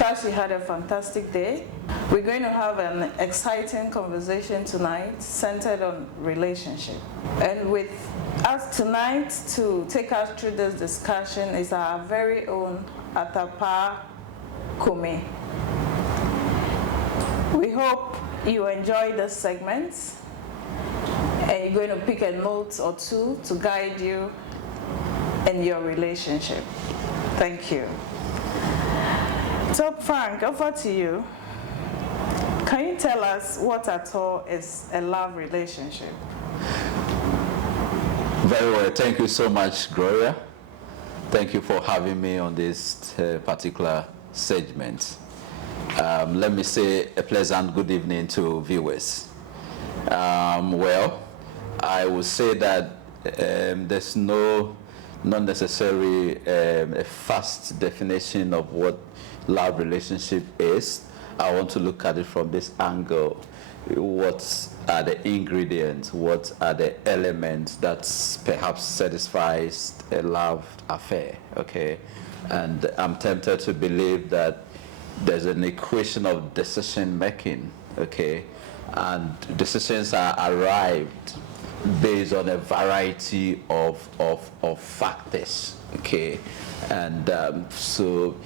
Trust you had a fantastic day. We're going to have an exciting conversation tonight centered on relationship. And with us tonight to take us through this discussion is our very own Author Paa-Kumi. We hope you enjoy this segment and you're going to pick a note or two to guide you in your relationship. Thank you. So Frank, over to you. Can you tell us what at all is a love relationship? Very well. Thank you so much, Gloria. Thank you for having me on this particular segment. Let me say a pleasant good evening to viewers. Well, I would say that there's not necessarily a fast definition of what love relationship is. I want to look at it from this angle. What are the ingredients? What are the elements that perhaps satisfies a love affair? Okay, and I'm tempted to believe that there's an equation of decision making. Okay, and decisions are arrived based on a variety of factors. Okay, and so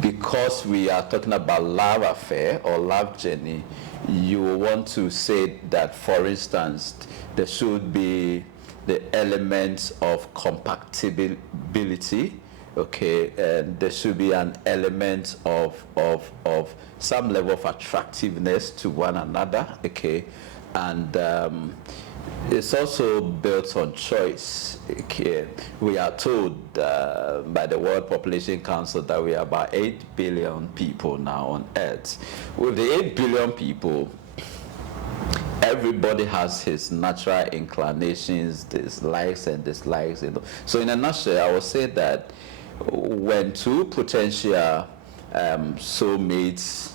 because we are talking about love affair or love journey, you want to say that, for instance, there should be the elements of compatibility, okay, and there should be an element of some level of attractiveness to one another, okay, and it's also built on choice. Okay. We are told by the World Population Council that we are about 8 billion people now on Earth. With the 8 billion people, everybody has his natural inclinations, likes and dislikes. So in a nutshell, I would say that when two potential soulmates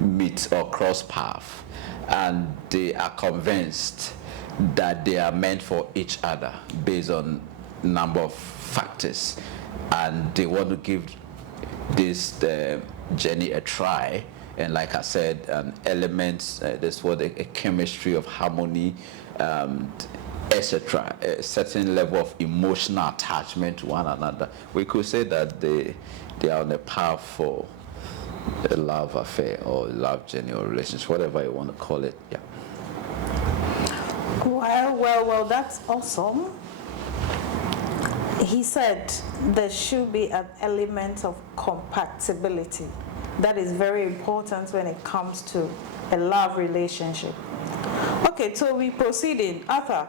meet or cross paths, and they are convinced that they are meant for each other based on number of factors, and they want to give this journey a try, and like I said, elements, there's what a chemistry of harmony, etc., a certain level of emotional attachment to one another. We could say that they are on a path for a love affair or love journey or relationship, whatever you want to call it. Yeah. Well, that's awesome. He said there should be an element of compatibility. That is very important when it comes to a love relationship. Okay, so we proceeding. Arthur,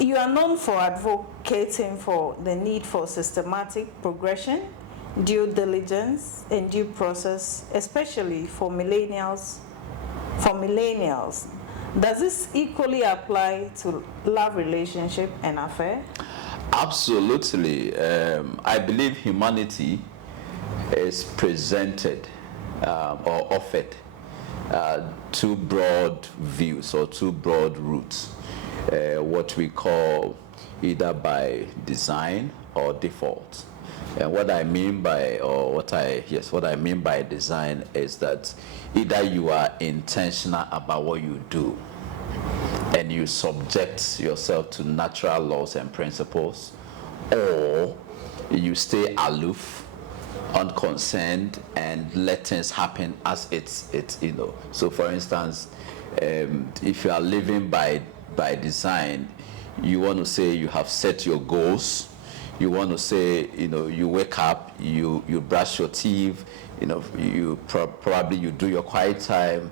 you are known for advocating for the need for systematic progression, due diligence, and due process, especially for millennials. Does this equally apply to love relationship and affair? Absolutely. I believe humanity is presented or offered two broad views or two broad routes, what we call either by design or default. And what I mean by design is that either you are intentional about what you do and you subject yourself to natural laws and principles, or you stay aloof, unconcerned, and let things happen as it's. So for instance, if you are living by design, you want to say you have set your goals. You want to say, you wake up, you brush your teeth, you probably you do your quiet time,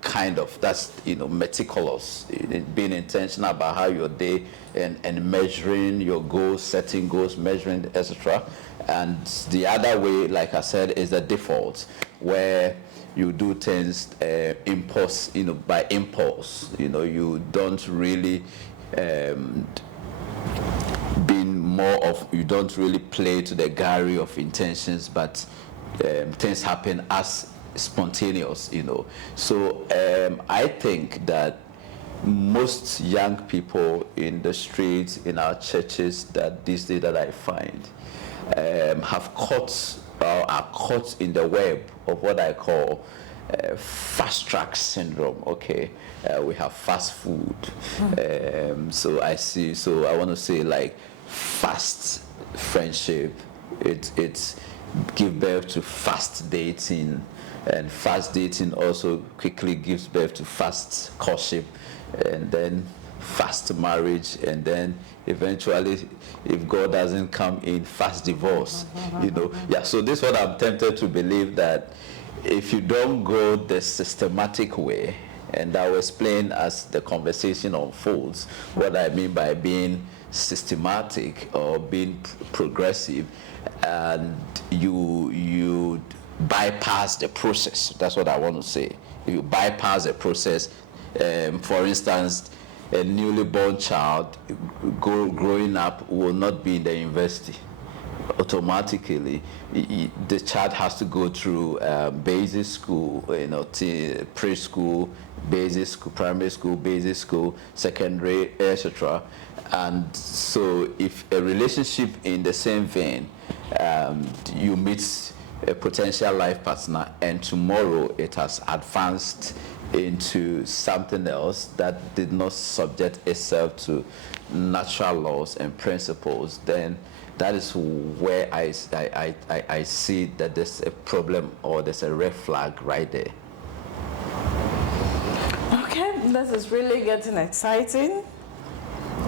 kind of, that's, meticulous, being intentional about how your day and measuring your goals, setting goals, measuring, etc. And the other way, like I said, is the default, where you do things by impulse. You don't really you don't really play to the gallery of intentions, but things happen as spontaneous. So I think that most young people in the streets, in our churches, that these days that I find, have caught are caught in the web of what I call fast track syndrome. Okay, we have fast food. So I want to say like fast friendship. It's give birth to fast dating, and fast dating also quickly gives birth to fast courtship, and then fast marriage, and then eventually, if God doesn't come in, fast divorce. Yeah, so this is what I'm tempted to believe, that if you don't go the systematic way, and I will explain as the conversation unfolds what I mean by being systematic or being progressive, and you bypass the process. That's what I want to say. If you bypass the process, for instance, a newly born child growing up will not be in the university. Automatically, the child has to go through basic school, preschool, basic school, primary school, basic school, secondary, etc. And so, if a relationship in the same vein, you meet a potential life partner, and tomorrow it has advanced into something else that did not subject itself to natural laws and principles, then that is where I see that there's a problem, or there's a red flag right there. Okay, this is really getting exciting.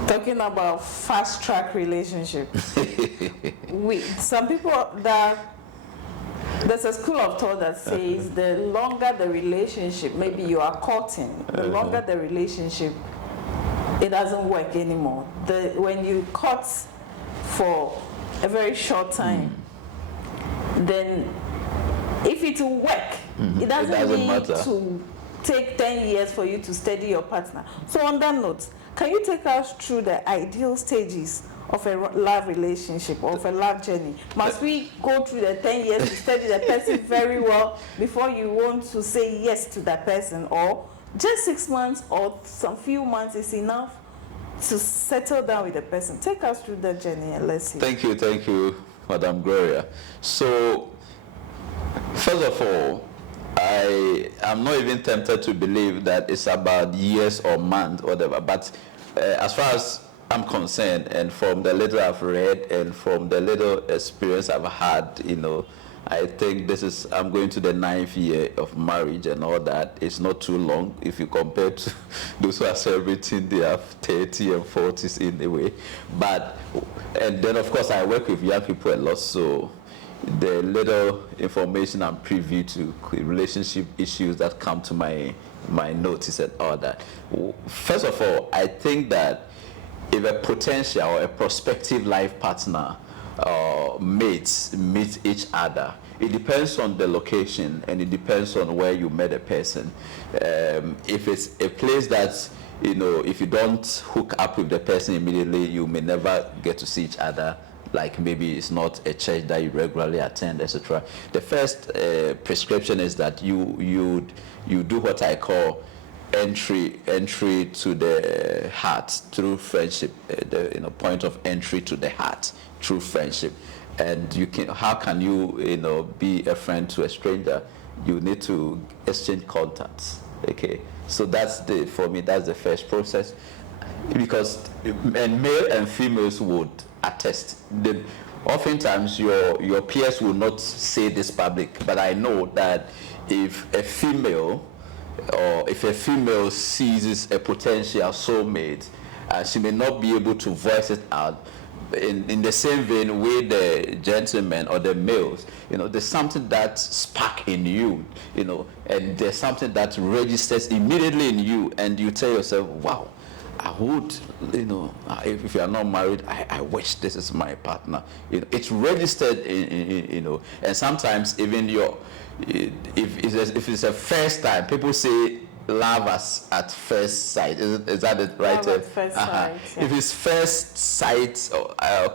Talking about fast track relationship. Some people there's a school of thought that says the longer the relationship, maybe you are courting, the longer the relationship, it doesn't work anymore. When you court for a very short time, then if it will work, it doesn't need matter. To take 10 years for you to study your partner. So on that note, can you take us through the ideal stages of a love relationship, or of a love journey? Must we go through the 10 years to study the person very well before you want to say yes to that person, or just 6 months or some few months is enough to settle down with the person? Take us through the journey and let's see. Thank you, Madam Gloria. So, first of all, I am not even tempted to believe that it's about years or months, whatever. But as far as I'm concerned, and from the little I've read and from the little experience I've had, I think I'm going to the 9th year of marriage and all that. It's not too long if you compare to those who are celebrating their 30 and 40s in a way. And then of course I work with young people a lot, so the little information I'm privy to, relationship issues that come to my notice and all that. First of all, I think that if a potential or a prospective life partner mates meet each other, it depends on the location and it depends on where you met a person. If it's a place that, if you don't hook up with the person immediately, you may never get to see each other. Like maybe it's not a church that you regularly attend, etc. The first prescription is that you do what I call entry to the heart through friendship, the point of entry to the heart through friendship. And how can you be a friend to a stranger? You need to exchange contacts. Okay, so for me that's the first process, because and male and females would attest. Oftentimes your peers will not say this public, but I know that if a female seizes a potential soulmate, she may not be able to voice it out. In the same vein with the gentlemen or the males, there's something that spark in you, and there's something that registers immediately in you, and you tell yourself, wow, I would, if you are not married, I wish this is my partner. It's registered in and sometimes even if it's a first time, people say love at first sight. Is that it, right? Love at first sight. Yeah. If it's first sight,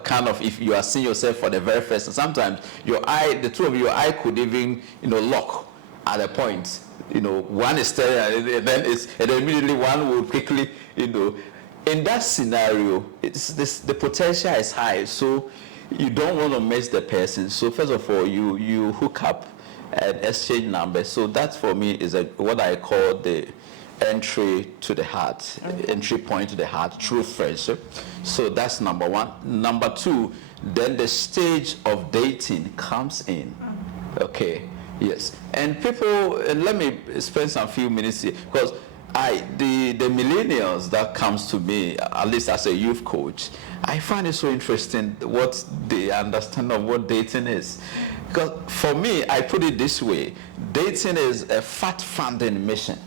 kind of, if you are seeing yourself for the very first time, sometimes the two of your eye could even, lock at a point. One is staring, and then immediately one will quickly, in that scenario, the potential is high. So you don't want to miss the person. So first of all, you hook up and exchange numbers. So that for me is what I call the entry to the heart, entry point to the heart, true friendship. So that's number one. Number two, then the stage of dating comes in. Okay, yes. And people, let me spend some few minutes here, because the millennials that comes to me, at least as a youth coach, I find it so interesting what they understand of what dating is. Because for me, I put it this way: dating is a fact-finding mission,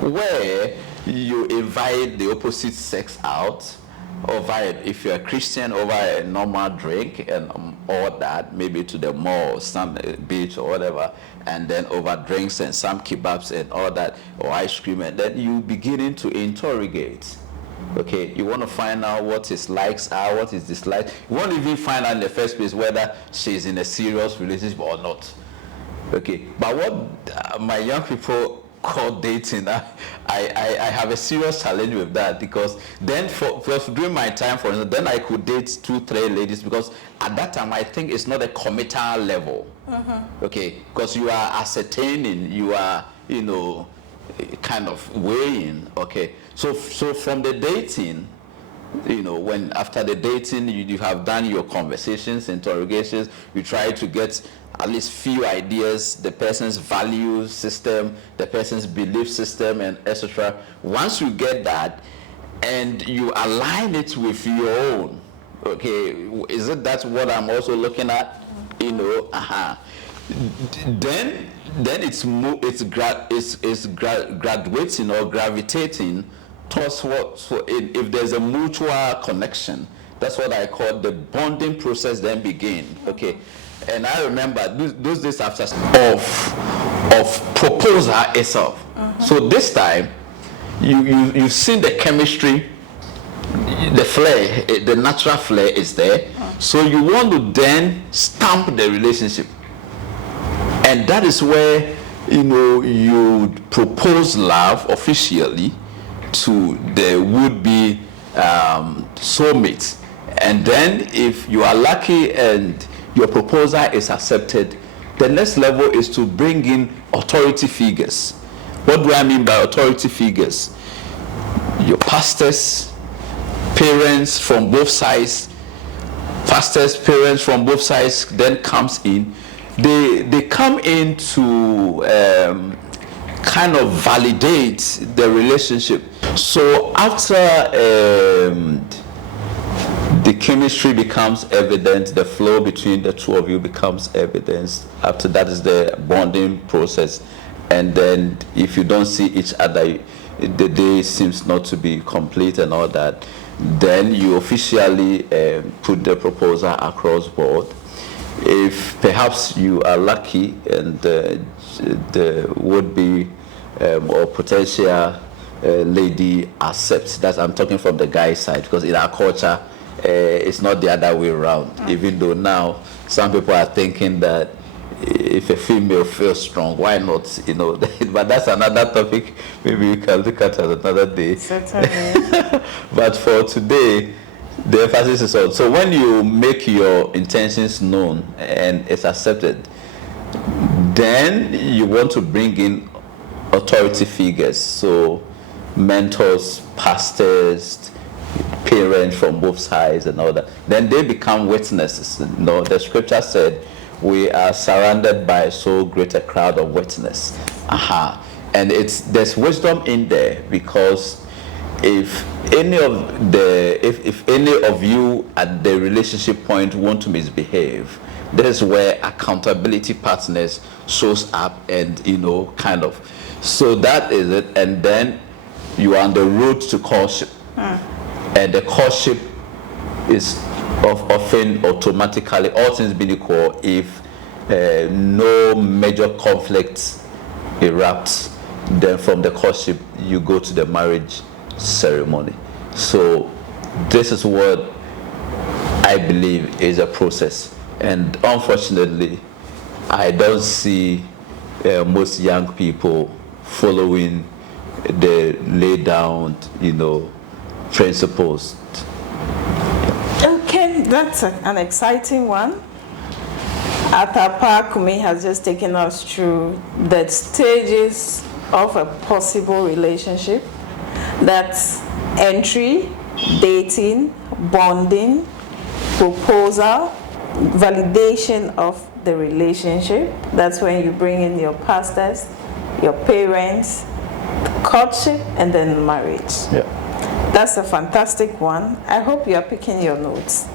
where you invite the opposite sex out over, if you're a Christian, over a normal drink and all that, maybe to the mall, some beach or whatever, and then over drinks and some kebabs and all that, or ice cream, and then you beginning to interrogate. Okay, you want to find out what his likes are, what his dislikes. You won't even find out in the first place whether she's in a serious relationship or not. Okay, but what my young people call dating, I have a serious challenge with that, because then for during my time, for instance, then I could date 2-3 ladies, because at that time I think it's not a committal level. Okay, because you are ascertaining, you are, you know, kind of weighing. Okay, so from the dating, you know, when after the dating you have done your conversations, interrogations, you try to get at least few ideas, the person's value system, the person's belief system, and etc. Once you get that and you align it with your own, okay, is it that's what I'm also looking at, you know? Then it's graduating or gravitating towards what, so if there's a mutual connection, that's what I call the bonding process then begin. Okay, and I remember those days after of proposal itself. So this time you've seen the chemistry, the flair, the natural flair is there. So you want to then stamp the relationship, and that is where, you know, you propose love officially to the would-be soulmate. And then if you are lucky and your proposal is accepted, the next level is to bring in authority figures. What do I mean by authority figures? Your pastors, parents from both sides, then comes in. They come in to kind of validate the relationship. So after the chemistry becomes evident, the flow between the two of you becomes evident. After that is the bonding process, and then if you don't see each other, the day seems not to be complete and all that, then you officially put the proposal across board. If perhaps you are lucky and the would-be or potential lady accepts that, I'm talking from the guy's side, because in our culture it's not the other way around. Even though now some people are thinking that if a female feels strong, why not, you know? But that's another topic, maybe we can look at another day. Certainly. But for today, the emphasis is on, so when you make your intentions known and it's accepted, then you want to bring in authority figures, so mentors, pastors, parents from both sides and all that. Then they become witnesses. You know, the scripture said we are surrounded by so great a crowd of witnesses. And there's wisdom in there, because if any of you at the relationship point want to misbehave, that is where accountability partners shows up, and, you know, kind of. So that is it. And then you are on the road to courtship. And the courtship is often automatically, all things being equal, if no major conflicts erupts, then from the courtship you go to the marriage ceremony. So this is what I believe is a process, and unfortunately I don't see most young people following the laid down, you know, principles. Okay, That's an exciting one. Author Paa-Kumi has just taken us through the stages of a possible relationship. That's entry, dating, bonding, proposal, validation of the relationship. That's when you bring in your pastors, your parents, courtship, and then marriage. Yeah. That's a fantastic one. I hope you are picking your notes.